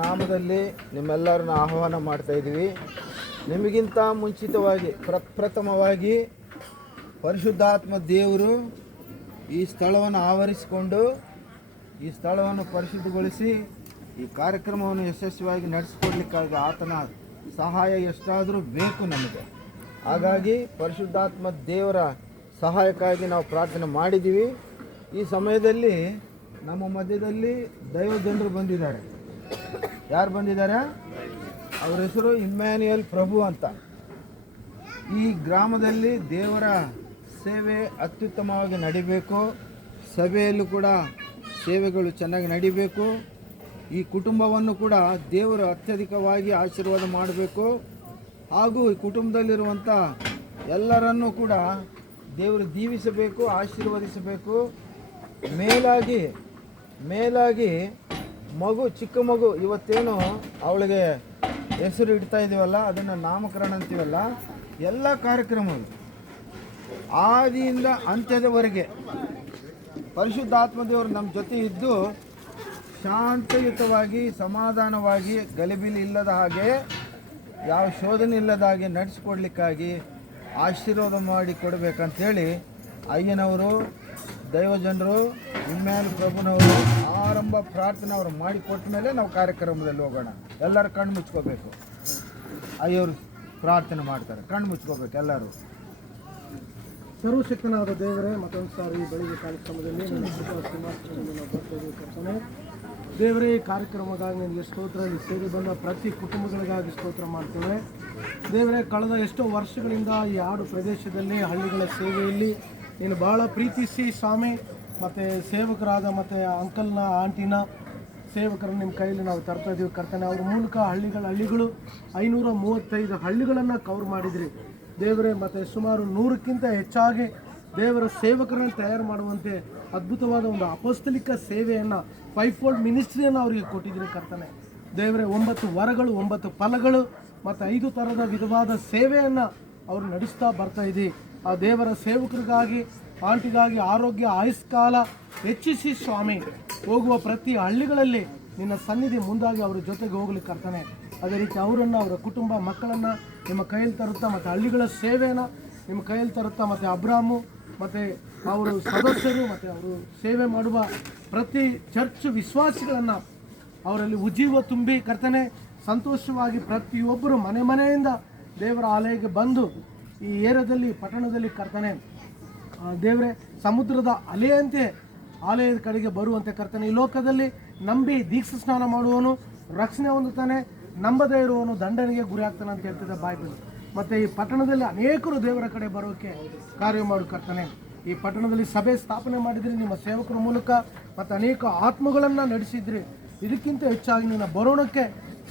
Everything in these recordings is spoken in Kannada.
ನಾಮದಲ್ಲಿ ನಿಮ್ಮೆಲ್ಲರನ್ನ ಆಹ್ವಾನ ಮಾಡ್ತಾ ಇದ್ದೀವಿ. ನಿಮಗಿಂತ ಮುಂಚಿತವಾಗಿ ಪ್ರಥಮವಾಗಿ ಪರಿಶುದ್ಧಾತ್ಮ ದೇವರು ಈ ಸ್ಥಳವನ್ನು ಆವರಿಸಿಕೊಂಡು ಈ ಸ್ಥಳವನ್ನು ಪರಿಶುದ್ಧಗೊಳಿಸಿ ಈ ಕಾರ್ಯಕ್ರಮವನ್ನು ಯಶಸ್ವಿಯಾಗಿ ನಡೆಸಿಕೊಡ್ಲಿಕ್ಕಾಗಿ ಆತನ ಸಹಾಯ ಎಷ್ಟಾದರೂ ಬೇಕು ನಮಗೆ. ಹಾಗಾಗಿ ಪರಿಶುದ್ಧಾತ್ಮ ದೇವರ ಸಹಾಯಕ್ಕಾಗಿ ನಾವು ಪ್ರಾರ್ಥನೆ ಮಾಡಿದ್ದೀವಿ. ಈ ಸಮಯದಲ್ಲಿ ನಮ್ಮ ಮಧ್ಯದಲ್ಲಿ ದೈವಜನರು ಬಂದಿದ್ದಾರೆ. ಯಾರು ಬಂದಿದ್ದಾರೆ? ಅವರ ಹೆಸರು ಇಮ್ಯಾನ್ಯುಯಲ್ ಪ್ರಭು ಅಂತ. ಈ ಗ್ರಾಮದಲ್ಲಿ ದೇವರ ಸೇವೆ ಅತ್ಯುತ್ತಮವಾಗಿ ನಡಿಬೇಕು, ಸಭೆಯಲ್ಲೂ ಕೂಡ ಸೇವೆಗಳು ಚೆನ್ನಾಗಿ ನಡಿಬೇಕು, ಈ ಕುಟುಂಬವನ್ನು ಕೂಡ ದೇವರು ಅತ್ಯಧಿಕವಾಗಿ ಆಶೀರ್ವಾದ ಮಾಡಬೇಕು, ಹಾಗೂ ಈ ಕುಟುಂಬದಲ್ಲಿರುವಂಥ ಎಲ್ಲರನ್ನೂ ಕೂಡ ದೇವರು ದೀವಿಸಬೇಕು, ಆಶೀರ್ವದಿಸಬೇಕು. ಮೇಲಾಗಿ ಚಿಕ್ಕ ಮಗು ಇವತ್ತೇನು ಅವಳಿಗೆ ಹೆಸರು ಇಡ್ತಾ ಇದ್ದೀವಲ್ಲ, ಅದನ್ನು ನಾಮಕರಣ ಅಂತೀವಲ್ಲ, ಎಲ್ಲ ಕಾರ್ಯಕ್ರಮಗಳು ಆದಿಯಿಂದ ಅಂತ್ಯದವರೆಗೆ ಪರಿಶುದ್ಧಾತ್ಮದೇವರು ನಮ್ಮ ಜೊತೆ ಇದ್ದು ಶಾಂತಿಯುತವಾಗಿ ಸಮಾಧಾನವಾಗಿ ಗಲಿಬಿಲಿ ಇಲ್ಲದ ಹಾಗೆ, ಯಾವ ಶೋಧನೆ ಇಲ್ಲದ ಹಾಗೆ ನಡೆಸಿಕೊಡ್ಲಿಕ್ಕಾಗಿ ಆಶೀರ್ವಾದ ಮಾಡಿ ಕೊಡಬೇಕಂತೇಳಿ ಅಯ್ಯನವರು, ದೈವಜನರು, ಇಮ್ಯಾನ್ಯುಯಲ್ ಪ್ರಭುನವರು ಆರಂಭ ಪ್ರಾರ್ಥನೆ ಅವರು ಮಾಡಿಕೊಟ್ಟ ಮೇಲೆ ನಾವು ಕಾರ್ಯಕ್ರಮದಲ್ಲಿ ಹೋಗೋಣ. ಎಲ್ಲರೂ ಕಣ್ಣು ಮುಚ್ಕೋಬೇಕು. ಅಯ್ಯವರು ಪ್ರಾರ್ಥನೆ ಮಾಡ್ತಾರೆ, ಕಣ್ಣು ಮುಚ್ಕೋಬೇಕು ಎಲ್ಲರೂ. ಸರ್ವಶಕ್ತನಾದ ದೇವರೇ, ಮತ್ತೊಂದು ಸಾರಿ ಬೆಳಿಗ್ಗೆ ಕಾರ್ಯಕ್ರಮದಲ್ಲಿ ನನ್ನ ಸಿಂಹಾಸನದಲ್ಲಿ ನಾವು ಬರ್ತಾಯಿದ್ದೀವಿ ಕರ್ತನೆ. ದೇವರೇ, ಈ ಕಾರ್ಯಕ್ರಮಕ್ಕಾಗಿ ನಿನಗೆ ಸ್ತೋತ್ರ. ಇಲ್ಲಿ ಸೇರಿ ಬಂದ ಪ್ರತಿ ಕುಟುಂಬಗಳಿಗಾಗಿ ಸ್ತೋತ್ರ ಮಾಡ್ತೇವೆ ದೇವರೇ. ಕಳೆದ ಎಷ್ಟೋ ವರ್ಷಗಳಿಂದ ಈ ಹಾಡು ಪ್ರದೇಶದಲ್ಲಿ ಹಳ್ಳಿಗಳ ಸೇವೆಯಲ್ಲಿ ನೀನು ಭಾಳ ಪ್ರೀತಿಸಿ ಸ್ವಾಮಿ, ಮತ್ತು ಸೇವಕರಾದ ಮತ್ತು ಅಂಕಲ್ನ ಆಂಟಿನ ಸೇವಕರನ್ನು ನಿಮ್ಮ ಕೈಯಲ್ಲಿ ನಾವು ತರ್ತಾ ಇದ್ದೀವಿ ಕರ್ತನೆ. ಅವ್ರ ಮೂಲಕ ಹಳ್ಳಿಗಳು 535 ಹಳ್ಳಿಗಳನ್ನು ಕವರ್ ಮಾಡಿದ್ರಿ ದೇವರೇ. ಮತ್ತು ಸುಮಾರು 100ಕ್ಕಿಂತ ಹೆಚ್ಚಾಗಿ ದೇವರ ಸೇವಕರನ್ನು ತಯಾರು ಮಾಡುವಂತೆ ಅದ್ಭುತವಾದ ಒಂದು ಅಪೋಸ್ತಲಿಕ ಸೇವೆಯನ್ನು, 5-fold ಮಿನಿಸ್ಟ್ರಿಯನ್ನು ಅವರಿಗೆ ಕೊಟ್ಟಿದ್ದೀರಿ ಕರ್ತನೆ ದೇವರೇ. 9 ವರಗಳು, 9 ಫಲಗಳು ಮತ್ತು 5 ಥರದ ವಿಧವಾದ ಸೇವೆಯನ್ನು ಅವರು ನಡೆಸ್ತಾ ಬರ್ತಾಯಿದ್ದೀವಿ. ಆ ದೇವರ ಸೇವಕರಿಗಾಗಿ, ಆಂಟಿಗಾಗಿ ಆರೋಗ್ಯ ಆಯುಷ್ಕಾಲ ಹೆಚ್ಚಿಸಿ ಸ್ವಾಮಿ. ಹೋಗುವ ಪ್ರತಿ ಹಳ್ಳಿಗಳಲ್ಲಿ ನಿನ್ನ ಸನ್ನಿಧಿ ಮುಂದಾಗಿ ಅವರ ಜೊತೆಗೆ ಹೋಗ್ಲಿಕ್ಕೆ ಕರ್ತನೆ. ಅದೇ ರೀತಿ ಅವರನ್ನು, ಅವರ ಕುಟುಂಬ ಮಕ್ಕಳನ್ನು ನಿಮ್ಮ ಕೈಯಲ್ಲಿ ತರುತ್ತಾ, ಮತ್ತು ಹಳ್ಳಿಗಳ ಸೇವೆಯನ್ನು ನಿಮ್ಮ ಕೈಯಲ್ಲಿ ತರುತ್ತಾ, ಮತ್ತು ಅಬ್ರಾಮು ಮತ್ತು ಅವರು ಸದಸ್ಯರು ಮತ್ತು ಅವರು ಸೇವೆ ಮಾಡುವ ಪ್ರತಿ ಚರ್ಚ್ ವಿಶ್ವಾಸಿಗಳನ್ನು ಅವರಲ್ಲಿ ಉಜ್ಜೀವ ತುಂಬಿ ಕರ್ತನೆ. ಸಂತೋಷವಾಗಿ ಪ್ರತಿಯೊಬ್ಬರು ಮನೆಯಿಂದ ದೇವರ ಆಲಯಕ್ಕೆ ಬಂದು ಈ ಏರಿಯಾದಲ್ಲಿ, ಪಟ್ಟಣದಲ್ಲಿ ಕರ್ತನೆ ದೇವರೇ, ಸಮುದ್ರದ ಅಲೆಯಂತೆ ಆಲಯದ ಕಡೆಗೆ ಬರುವಂತೆ ಕರ್ತನೆ. ಈ ಲೋಕದಲ್ಲಿ ನಂಬಿ ದೀಕ್ಷಾ ಸ್ನಾನ ಮಾಡುವವನು ರಕ್ಷಣೆ ಹೊಂದುತ್ತಾನೆ, ನಂಬದೇ ಇರುವವನು ದಂಡನೆಗೆ ಗುರಿ ಆಗ್ತಾನೆ ಅಂತ ಹೇಳ್ತಿದ್ದ ಬೈಬಲ್. ಮತ್ತು ಈ ಪಟ್ಟಣದಲ್ಲಿ ಅನೇಕರು ದೇವರ ಕಡೆ ಬರೋಕ್ಕೆ ಕಾರ್ಯ ಮಾಡು ಕರ್ತನೆ. ಈ ಪಟ್ಟಣದಲ್ಲಿ ಸಭೆ ಸ್ಥಾಪನೆ ಮಾಡಿದ್ರಿ ನಿಮ್ಮ ಸೇವಕರ ಮೂಲಕ, ಮತ್ತು ಅನೇಕ ಆತ್ಮಗಳನ್ನು ನಡೆಸಿದ್ರಿ. ಇದಕ್ಕಿಂತ ಹೆಚ್ಚಾಗಿ ನಿನ್ನ ಬರೋಣಕ್ಕೆ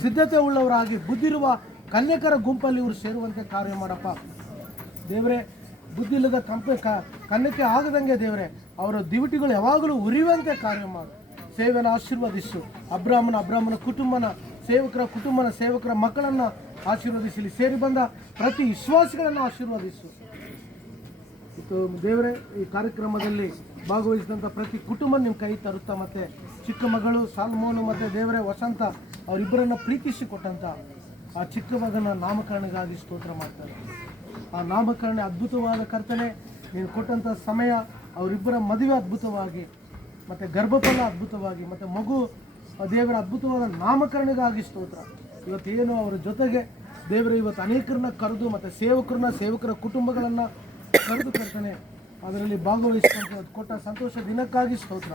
ಸಿದ್ಧತೆ ಉಳ್ಳವರಾಗಿ ಬುದ್ಧಿರುವ ಕನ್ಯಕರ ಗುಂಪಲ್ಲಿ ಇವರು ಸೇರುವಂತೆ ಕಾರ್ಯ ಮಾಡಪ್ಪ ದೇವರೇ. ಬುದ್ಧಿ ಇಲ್ಲದ ಕನ್ಯಕೆ ಆಗದಂಗೆ ದೇವರೇ, ಅವರ ದಿವಿಟಿಗಳು ಯಾವಾಗಲೂ ಉರಿಯುವಂತೆ ಕಾರ್ಯ ಮಾಡು. ಸೇವೆಯನ್ನು ಆಶೀರ್ವದಿಸು. ಅಬ್ರಾಹ್ಮನ ಕುಟುಂಬನ, ಸೇವಕರ ಮಕ್ಕಳನ್ನು ಆಶೀರ್ವದಿಸಲಿ. ಸೇರಿ ಬಂದ ಪ್ರತಿ ವಿಶ್ವಾಸಿಗಳನ್ನು ಆಶೀರ್ವದಿಸು. ಇದು ದೇವರೇ, ಈ ಕಾರ್ಯಕ್ರಮದಲ್ಲಿ ಭಾಗವಹಿಸಿದಂಥ ಪ್ರತಿ ಕುಟುಂಬ ನಿಮ್ಮ ಕೈ ತರುತ್ತಾ, ಮತ್ತು ಚಿಕ್ಕ ಮಗಳು ಸಾಲ್ಮೋನು ಮತ್ತು ದೇವರೇ ವಸಂತ ಅವರಿಬ್ಬರನ್ನು ಪ್ರೀತಿಸಿ ಕೊಟ್ಟಂಥ ಆ ಚಿಕ್ಕ ಮಗನ ನಾಮಕರಣಗಾಗಿ ಸ್ತೋತ್ರ ಮಾಡ್ತಾರೆ. ಆ ನಾಮಕರಣ ಅದ್ಭುತವಾದ ಕರ್ತನೆ. ನೀನು ಕೊಟ್ಟಂಥ ಸಮಯ, ಅವರಿಬ್ಬರ ಮದುವೆ ಅದ್ಭುತವಾಗಿ, ಮತ್ತು ಗರ್ಭಫಲ ಅದ್ಭುತವಾಗಿ, ಮತ್ತು ಮಗು ದೇವರ ಅದ್ಭುತವಾದ ನಾಮಕರಣಗಾಗಿ ಸ್ತೋತ್ರ. ಇವತ್ತೇನು ಅವರ ಜೊತೆಗೆ ದೇವರ ಇವತ್ತು ಅನೇಕರನ್ನ ಕರೆದು, ಮತ್ತು ಸೇವಕರ ಕುಟುಂಬಗಳನ್ನು ಕರೆದು ಕರ್ತನೆ ಅದರಲ್ಲಿ ಭಾಗವಹಿಸಿದಂತೆ ಕೊಟ್ಟ ಸಂತೋಷ ದಿನಕ್ಕಾಗಿ ಸ್ತೋತ್ರ.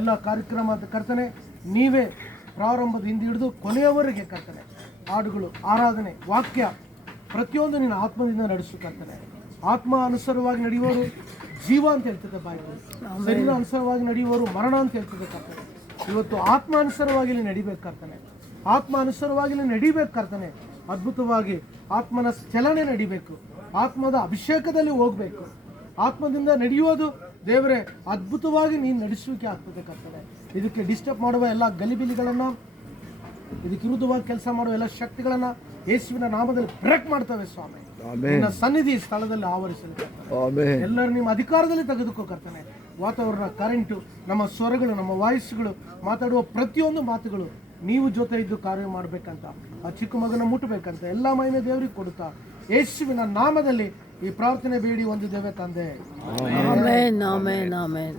ಎಲ್ಲ ಕಾರ್ಯಕ್ರಮ ಕರ್ತನೆ ನೀವೇ ಪ್ರಾರಂಭದಿಂದ ಹಿಡಿದು ಕೊನೆಯವರೆಗೆ ಕರ್ತನೆ, ಹಾಡುಗಳು, ಆರಾಧನೆ, ವಾಕ್ಯ ಪ್ರತಿಯೊಂದು ನಿನ್ನ ಆತ್ಮದಿಂದ ನಡೆಸು ಕರ್ತನೆ. ಆತ್ಮ ಅನುಸಾರವಾಗಿ ನಡೆಯುವವರು ಜೀವ ಅಂತ ಹೇಳ್ತದೆ ಬೈಬಲ್, ಶರೀರ ಅನುಸಾರವಾಗಿ ನಡೆಯುವವರು ಮರಣ ಅಂತ ಹೇಳ್ತದೆ ಕರ್ತನೆ. ಇವತ್ತು ಆತ್ಮ ಅನುಸಾರವಾಗಿ ನಡಿಬೇಕು ಕರ್ತನೆ, ಆತ್ಮ ಅನುಸಾರವಾಗಿ ನಡಿಬೇಕು ಕರ್ತನೆ. ಅದ್ಭುತವಾಗಿ ಆತ್ಮನ ಚಲನೆ ನಡಿಬೇಕು, ಆತ್ಮದ ಅಭಿಷೇಕದಲ್ಲಿ ಹೋಗಬೇಕು. ಆತ್ಮದಿಂದ ನಡೆಯುವುದು ದೇವರೇ ಅದ್ಭುತವಾಗಿ ನೀನು ನಡೆಸುವಿಕೆ ಆಗ್ತದೆ ಕರ್ತನೆ. ಇದಕ್ಕೆ ಡಿಸ್ಟರ್ಬ್ ಮಾಡುವ ಎಲ್ಲ ಗಲಿಬಿಲಿಗಳನ್ನು, ಇದಕ್ಕೆ ವಿರುದ್ಧವಾಗಿ ಕೆಲಸ ಮಾಡುವ ಎಲ್ಲ ಶಕ್ತಿಗಳನ್ನು ಯೇಸುವಿನ ನಾಮದಲ್ಲಿ ಬ್ರೇಕ್ ಮಾಡ್ತವೆ ಸ್ವಾಮಿ. ನಿನ್ನ ಸನ್ನಿಧಿ ಸ್ಥಳದಲ್ಲಿ ಆವರಿಸಲಿ. ಎಲ್ಲರೂ ನಿಮ್ಮ ಅಧಿಕಾರದಲ್ಲಿ ತೆಗೆದುಕೋ ಕರ್ತನೆ. ವಾತಾವರಣ, ಕರೆಂಟು, ನಮ್ಮ ಸ್ವರಗಳು, ನಮ್ಮ ವಾಯ್ಸ್ಗಳು, ಮಾತಾಡುವ ಪ್ರತಿಯೊಂದು ಮಾತುಗಳು ನೀವು ಜೊತೆ ಇದ್ದು ಕಾರ್ಯ ಮಾಡಬೇಕಂತ, ಆ ಚಿಕ್ಕ ಮಗನ ಮುಟ್ಟಬೇಕಂತ ಎಲ್ಲ ಮಹಿಮೆ ದೇವರಿಗೆ ಕೊಡುತ್ತಾ ಯೇಸುವಿನ ನಾಮದಲ್ಲಿ ಈ ಪ್ರಾರ್ಥನೆ ಬೇಡಿ ಹೊಂದಿದ್ದೇವೆ ತಂದೆ. Amen amen amen.